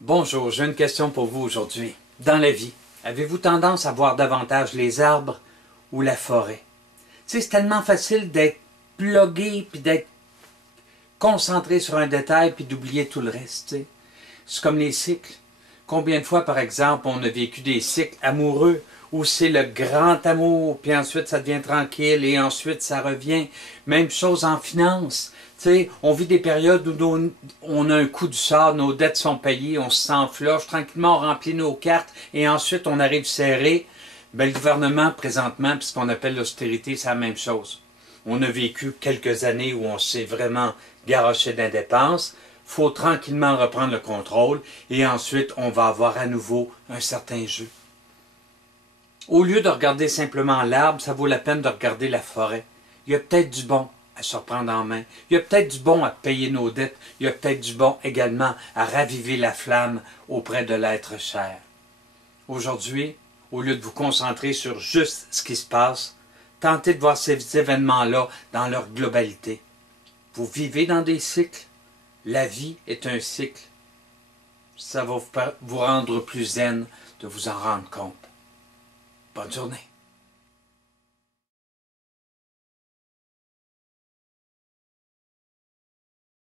Bonjour, j'ai une question pour vous aujourd'hui. Dans la vie, avez-vous tendance à voir davantage les arbres ou la forêt? Tu sais, c'est tellement facile d'être plugué puis d'être concentré sur un détail puis d'oublier tout le reste. Tu sais. C'est comme les cycles. Combien de fois, par exemple, on a vécu des cycles amoureux où c'est le grand amour, puis ensuite ça devient tranquille et ensuite ça revient. Même chose en finance. Tu sais, on vit des périodes où on a un coup du sort, nos dettes sont payées, on se sent floche, tranquillement on remplit nos cartes et ensuite on arrive serré. Ben, le gouvernement, présentement, puis ce qu'on appelle l'austérité, c'est la même chose. On a vécu quelques années où on s'est vraiment garoché dans les dépenses. Il faut tranquillement reprendre le contrôle et ensuite on va avoir à nouveau un certain jeu. Au lieu de regarder simplement l'arbre, ça vaut la peine de regarder la forêt. Il y a peut-être du bon à se reprendre en main. Il y a peut-être du bon à payer nos dettes. Il y a peut-être du bon également à raviver la flamme auprès de l'être cher. Aujourd'hui, au lieu de vous concentrer sur juste ce qui se passe, tentez de voir ces événements-là dans leur globalité. Vous vivez dans des cycles. La vie est un cycle. Ça va vous rendre plus zen de vous en rendre compte. Bonne journée.